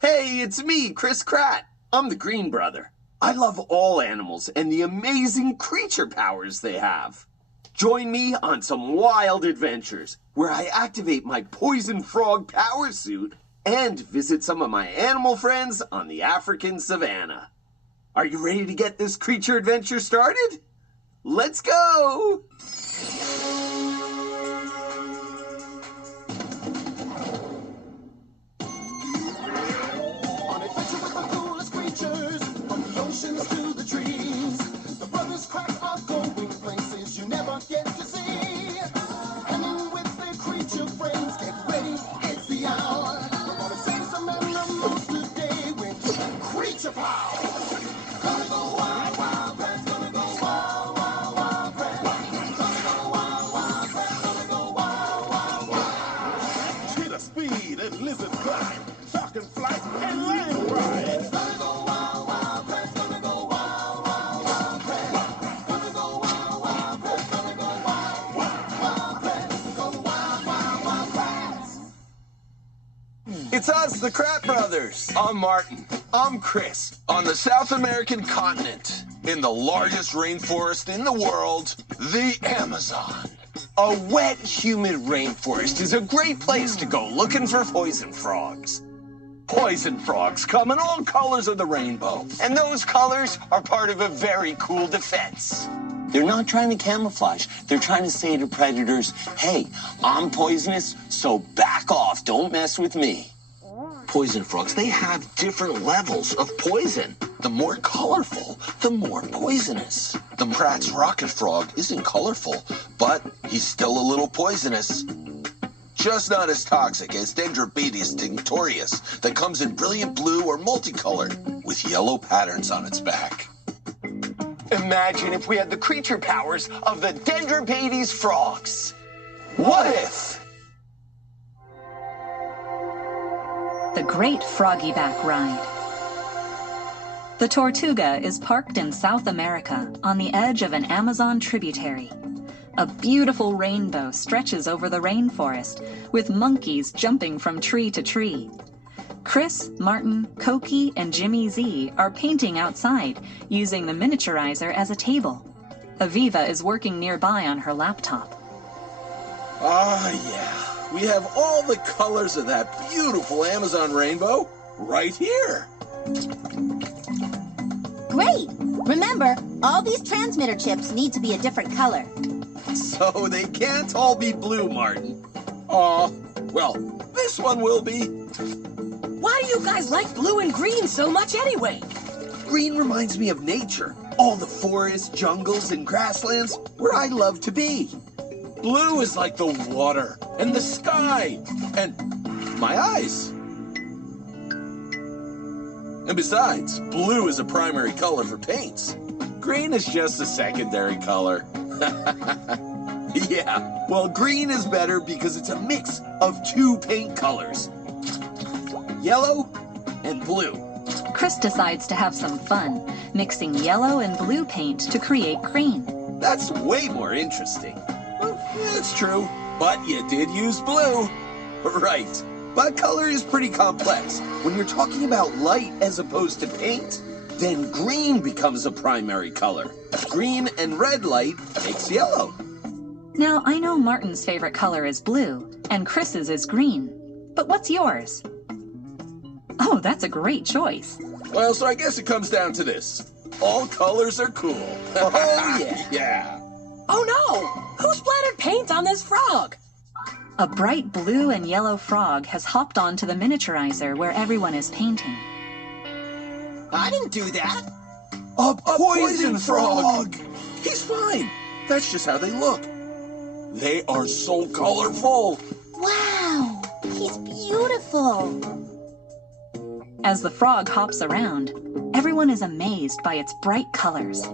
Hey, it's me, Chris Kratt. I'm the Green Brother. I love all animals and the amazing creature powers they have. Join me on some wild adventures where I activate my poison frog power suit and visit some of my animal friends on the African savanna. Are you ready to get this creature adventure started? Let's go! On adventure with the coolest creatures, from the oceans to the trees, the brothers Kratts are going places you never get to see. Hanging with their creature friends, get ready, it's the hour. We're gonna save some animals today with creature power. Gonna go wild, wild Kratts, gonna go wild, wild, wild Kratts. Gonna go wild, wild Kratts, gonna go wild, wild, wild. Cheetah speed and lizard climb, falcon flight and land ride. Gonna go wild, wild Kratts, gonna go wild, wild, wild Kratts. Gonna go wild, wild Kratts, gonna go wild, wild, wild Kratts. Go wild, wild, wild Kratts. It's us, the Kratt Brothers. I'm Martin. I'm Chris. On the South American continent, in the largest rainforest in the world, the Amazon. A wet, humid rainforest is a great place to go looking for poison frogs. Poison frogs come in all colors of the rainbow, and those colors are part of a very cool defense. They're not trying to camouflage. They're trying to say to predators, hey, I'm poisonous, so back off. Don't mess with me. Poison frogs, they have different levels of poison. The more colorful, the more poisonous. The Kratt's rocket frog isn't colorful, but he's still a little poisonous. Just not as toxic as Dendrobates tinctorius that comes in brilliant blue or multicolored with yellow patterns on its back. Imagine if we had the creature powers of the Dendrobates frogs. What if? The Great Froggyback Ride. The Tortuga is parked in South America on the edge of an Amazon tributary. A beautiful rainbow stretches over the rainforest, with monkeys jumping from tree to tree. Chris, Martin, Koki, and Jimmy Z are painting outside, using the miniaturizer as a table. Aviva is working nearby on her laptop. Ah, yeah. We have all the colors of that beautiful Amazon rainbow right here. Great! Remember, all these transmitter chips need to be a different color. So they can't all be blue, Martin. Aw, well, this one will be. Why do you guys like blue and green so much anyway? Green reminds me of nature. All the forests, jungles, and grasslands where I love to be. Blue is like the water and the sky and my eyes. And besides, blue is a primary color for paints. Green is just a secondary color. Yeah, well, green is better because it's a mix of two paint colors. Yellow and blue. Chris decides to have some fun, mixing yellow and blue paint to create green. That's way more interesting. Well, that's true, but you did use blue. Right, but color is pretty complex. When you're talking about light as opposed to paint, then green becomes a primary color. Green and red light makes yellow. Now, I know Martin's favorite color is blue, and Chris's is green. But what's yours? Oh, that's a great choice. Well, so I guess it comes down to this. All colors are cool. Oh, yeah. Yeah. Oh no! Who splattered paint on this frog? A bright blue and yellow frog has hopped onto the miniaturizer where everyone is painting. I didn't do that. A poison frog! He's fine. That's just how they look. They are so colorful. Wow! He's beautiful! As the frog hops around, everyone is amazed by its bright colors.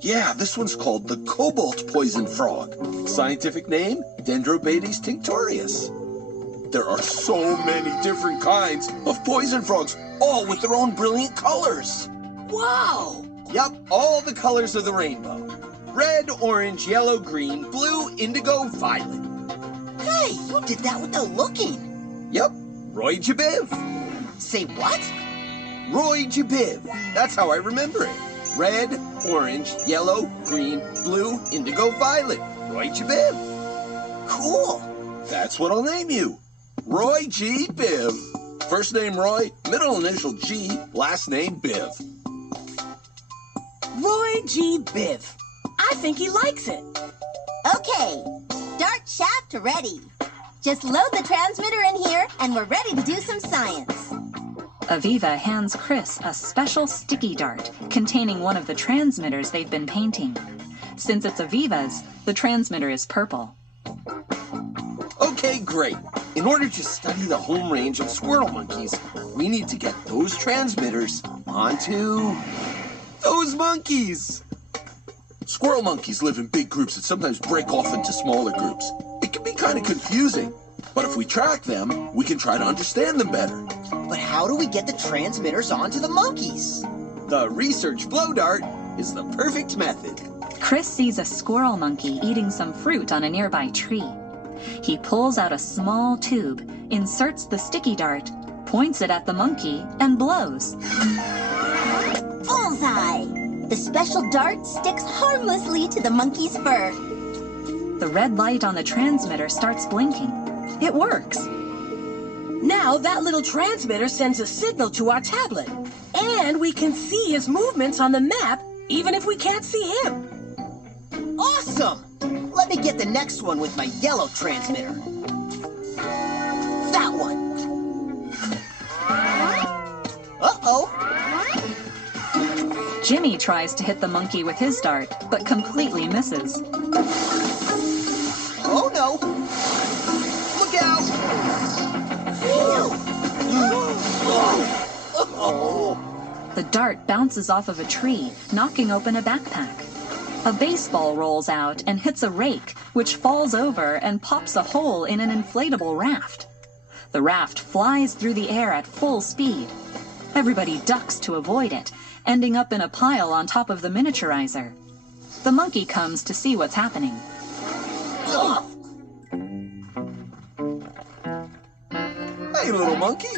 Yeah, this one's called the cobalt poison frog. Scientific name, Dendrobates tinctorius. There are so many different kinds of poison frogs, all with their own brilliant colors. Wow! Yep, all the colors of the rainbow. Red, orange, yellow, green, blue, indigo, violet. Hey, you did that without looking. Yep, Roy Jabiv. Say what? Roy Jabiv. That's how I remember it. Red, orange, yellow, green, blue, indigo, violet. Roy Jabiv. Cool. That's what I'll name you. Roy G. Biv. First name Roy, middle initial G, last name Biv. Roy G. Biv. I think he likes it. Okay, dart shaft ready. Just load the transmitter in here, and we're ready to do some science. Aviva hands Chris a special sticky dart containing one of the transmitters they've been painting. Since it's Aviva's, the transmitter is purple. Okay, great. In order to study the home range of squirrel monkeys, we need to get those transmitters onto those monkeys. Squirrel monkeys live in big groups that sometimes break off into smaller groups. It can be kind of confusing, but if we track them, we can try to understand them better. But how do we get the transmitters onto the monkeys? The research blow dart is the perfect method. Chris sees a squirrel monkey eating some fruit on a nearby tree. He pulls out a small tube, inserts the sticky dart, points it at the monkey, and blows. Bullseye! The special dart sticks harmlessly to the monkey's fur. The red light on the transmitter starts blinking. It works. Now that little transmitter sends a signal to our tablet. And we can see his movements on the map, even if we can't see him. Awesome! Let me get the next one with my yellow transmitter. That one. Uh-oh. Jimmy tries to hit the monkey with his dart, but completely misses. Oh, no. Look out! The dart bounces off of a tree, knocking open a backpack. A baseball rolls out and hits a rake, which falls over and pops a hole in an inflatable raft. The raft flies through the air at full speed. Everybody ducks to avoid it, ending up in a pile on top of the miniaturizer. The monkey comes to see what's happening. Hey, little monkey.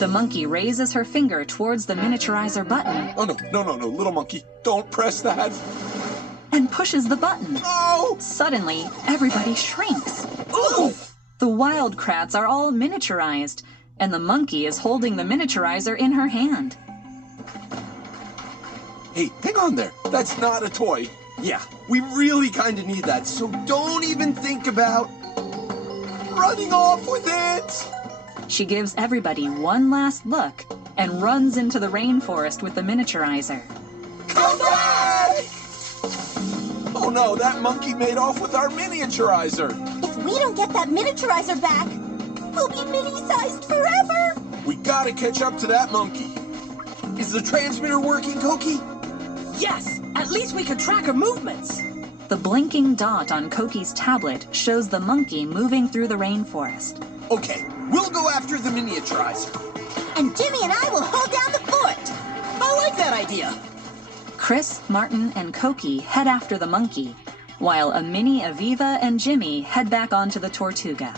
The monkey raises her finger towards the miniaturizer button. Oh, no, little monkey. Don't press that. And pushes the button. Oh! Suddenly, everybody shrinks. Ooh! The Wild Kratts are all miniaturized, and the monkey is holding the miniaturizer in her hand. Hey, hang on there. That's not a toy. Yeah, we really kind of need that, so don't even think about running off with it. She gives everybody one last look and runs into the rainforest with the miniaturizer. Come back! Oh no, that monkey made off with our miniaturizer. If we don't get that miniaturizer back, we'll be mini-sized forever. We gotta catch up to that monkey. Is the transmitter working, Koki? Yes, at least we can track her movements. The blinking dot on Koki's tablet shows the monkey moving through the rainforest. Okay, we'll go after the miniaturizer. And Jimmy and I will hold down the fort. I like that idea. Chris, Martin, and Koki head after the monkey, while Minnie, Aviva, and Jimmy head back onto the Tortuga.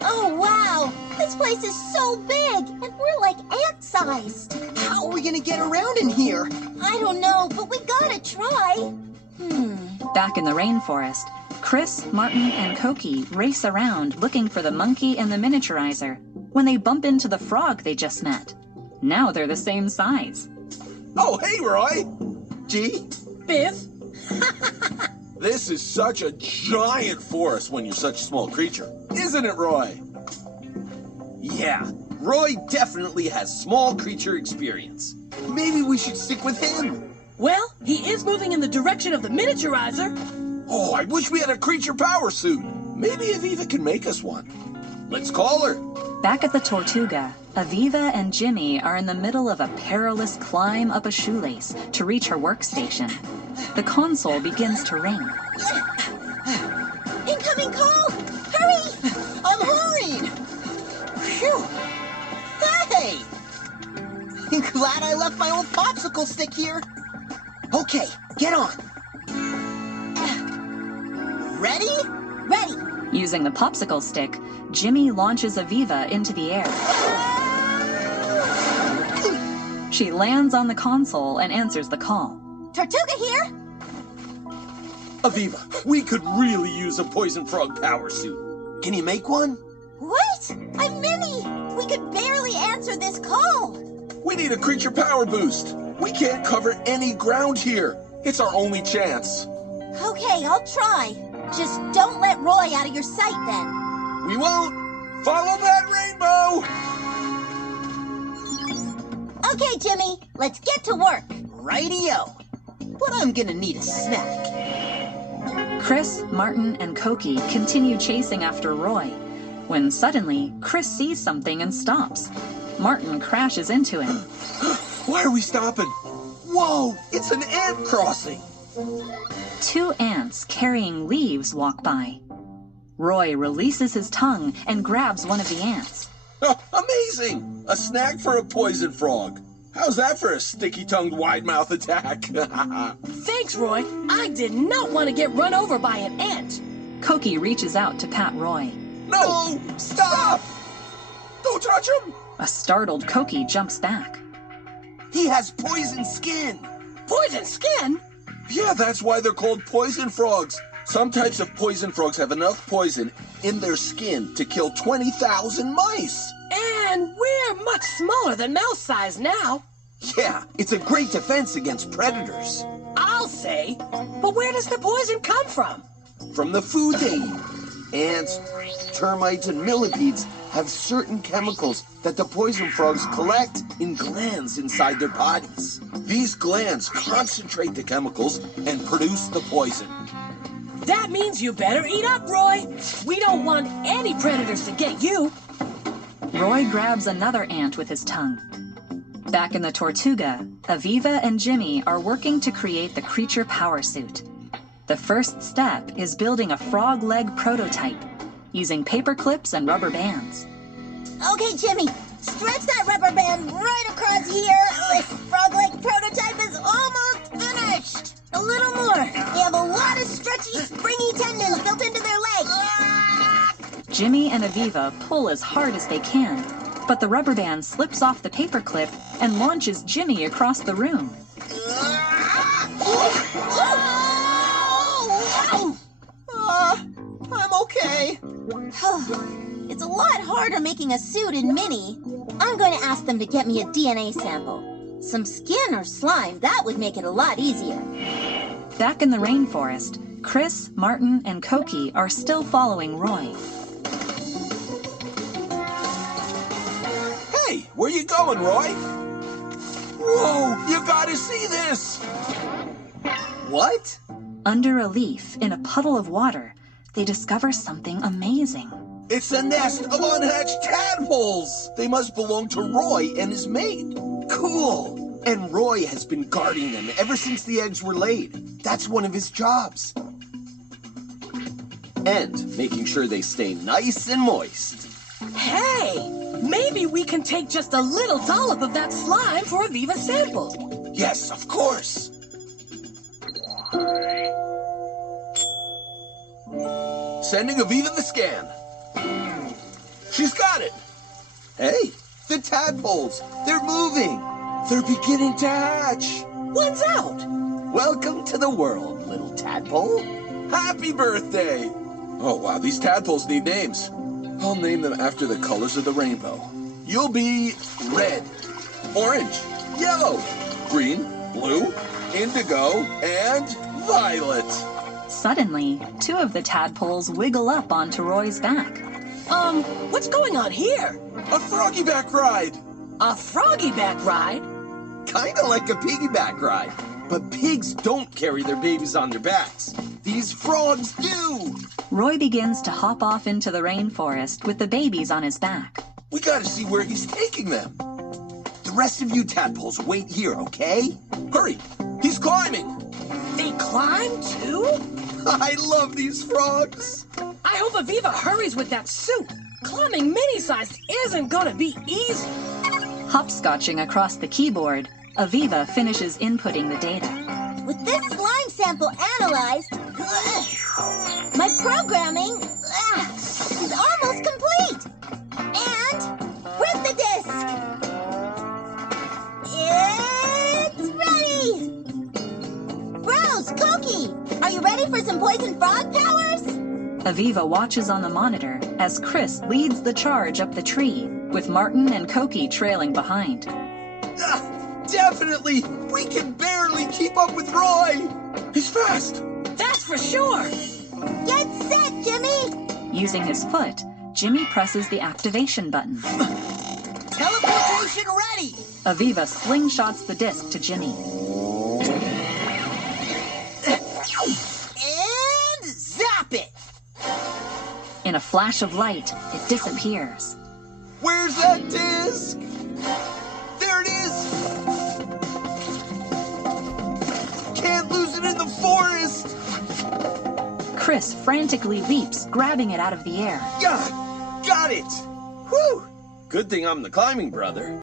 Oh, wow. This place is so big, and we're like ant-sized. How are we gonna get around in here? I don't know, but we gotta try. Back in the rainforest, Chris, Martin, and Koki race around looking for the monkey and the miniaturizer when they bump into the frog they just met. Now they're the same size. Oh, hey, Roy. G? Biff? This is such a giant forest when you're such a small creature. Isn't it, Roy? Yeah, Roy definitely has small creature experience. Maybe we should stick with him. Well, he is moving in the direction of the miniaturizer. Oh, I wish we had a creature power suit. Maybe Aviva can make us one. Let's call her. Back at the Tortuga, Aviva and Jimmy are in the middle of a perilous climb up a shoelace to reach her workstation. The console begins to ring. Incoming call! Hurry! I'm hurrying! Phew! Hey! Glad I left my old popsicle stick here. Okay, get on. Ready? Ready. Using the popsicle stick, Jimmy launches Aviva into the air. She lands on the console and answers the call. Tortuga here? Aviva, we could really use a poison frog power suit. Can you make one? What? I'm Minnie. We could barely answer this call. We need a creature power boost. We can't cover any ground here. It's our only chance. Okay, I'll try. Just don't let Roy out of your sight then. We won't. Follow that rainbow. Okay, Jimmy, let's get to work. Rightio. But I'm gonna need a snack. Chris, Martin, and Koki continue chasing after Roy, when suddenly Chris sees something and stops. Martin crashes into him. Why are we stopping? Whoa, it's an ant crossing. 2 ants carrying leaves walk by. Roy releases his tongue and grabs one of the ants. Amazing! A snack for a poison frog. How's that for a sticky-tongued wide-mouth attack? Thanks, Roy. I did not want to get run over by an ant. Koki reaches out to pat Roy. No! Stop! Don't touch him! A startled Koki jumps back. He has poison skin. Poison skin? Yeah, that's why they're called poison frogs. Some types of poison frogs have enough poison in their skin to kill 20,000 mice. And we're much smaller than mouse size now. Yeah, it's a great defense against predators. I'll say. But where does the poison come from? From the food they eat. Ants, termites, and millipedes have certain chemicals that the poison frogs collect in glands inside their bodies. These glands concentrate the chemicals and produce the poison. That means you better eat up, Roy. We don't want any predators to get you. Roy grabs another ant with his tongue. Back in the Tortuga, Aviva and Jimmy are working to create the creature power suit. The first step is building a frog leg prototype, using paper clips and rubber bands. Okay, Jimmy, stretch that rubber band right across here. This frog leg prototype is almost finished. A little more. They have a lot of stretchy, springy tendons built into their legs. Jimmy and Aviva pull as hard as they can, but the rubber band slips off the paper clip and launches Jimmy across the room. I'm okay. It's a lot harder making a suit in Minnie. I'm going to ask them to get me a DNA sample. Some skin or slime, that would make it a lot easier. Back in the rainforest, Chris, Martin, and Koki are still following Roy. Hey, where you going, Roy? Whoa, you gotta see this! What? Under a leaf, in a puddle of water, they discover something amazing. It's a nest of unhatched tadpoles! They must belong to Roy and his mate. Cool! And Roy has been guarding them ever since the eggs were laid. That's one of his jobs. And making sure they stay nice and moist. Hey, maybe we can take just a little dollop of that slime for Aviva's sample. Yes, of course. Sending Aviva the scan. She's got it. Hey, the tadpoles. They're moving. They're beginning to hatch. What's out? Welcome to the world, little tadpole. Happy birthday. Oh, wow, these tadpoles need names. I'll name them after the colors of the rainbow. You'll be red, orange, yellow, green, blue, indigo, and violet. Suddenly, 2 of the tadpoles wiggle up onto Roy's back. What's going on here? A Froggyback ride. A Froggyback ride? Kinda like a piggyback ride. But pigs don't carry their babies on their backs. These frogs do. Roy begins to hop off into the rainforest with the babies on his back. We gotta see where he's taking them. The rest of you tadpoles wait here, okay? Hurry, he's climbing. They climb too? I love these frogs. I hope Aviva hurries with that suit. Climbing mini-sized isn't gonna be easy. Hopscotching across the keyboard, Aviva finishes inputting the data. With this slime sample analyzed, my programming Aviva watches on the monitor as Chris leads the charge up the tree, with Martin and Koki trailing behind. Definitely! We can barely keep up with Roy! He's fast! That's for sure! Get set, Jimmy! Using his foot, Jimmy presses the activation button. Teleportation ready! Aviva slingshots the disc to Jimmy. And zap it! In a flash of light, it disappears. Where's that disc? There it is! Can't lose it in the forest! Chris frantically leaps, grabbing it out of the air. Yeah! Got it! Whew! Good thing I'm the climbing brother.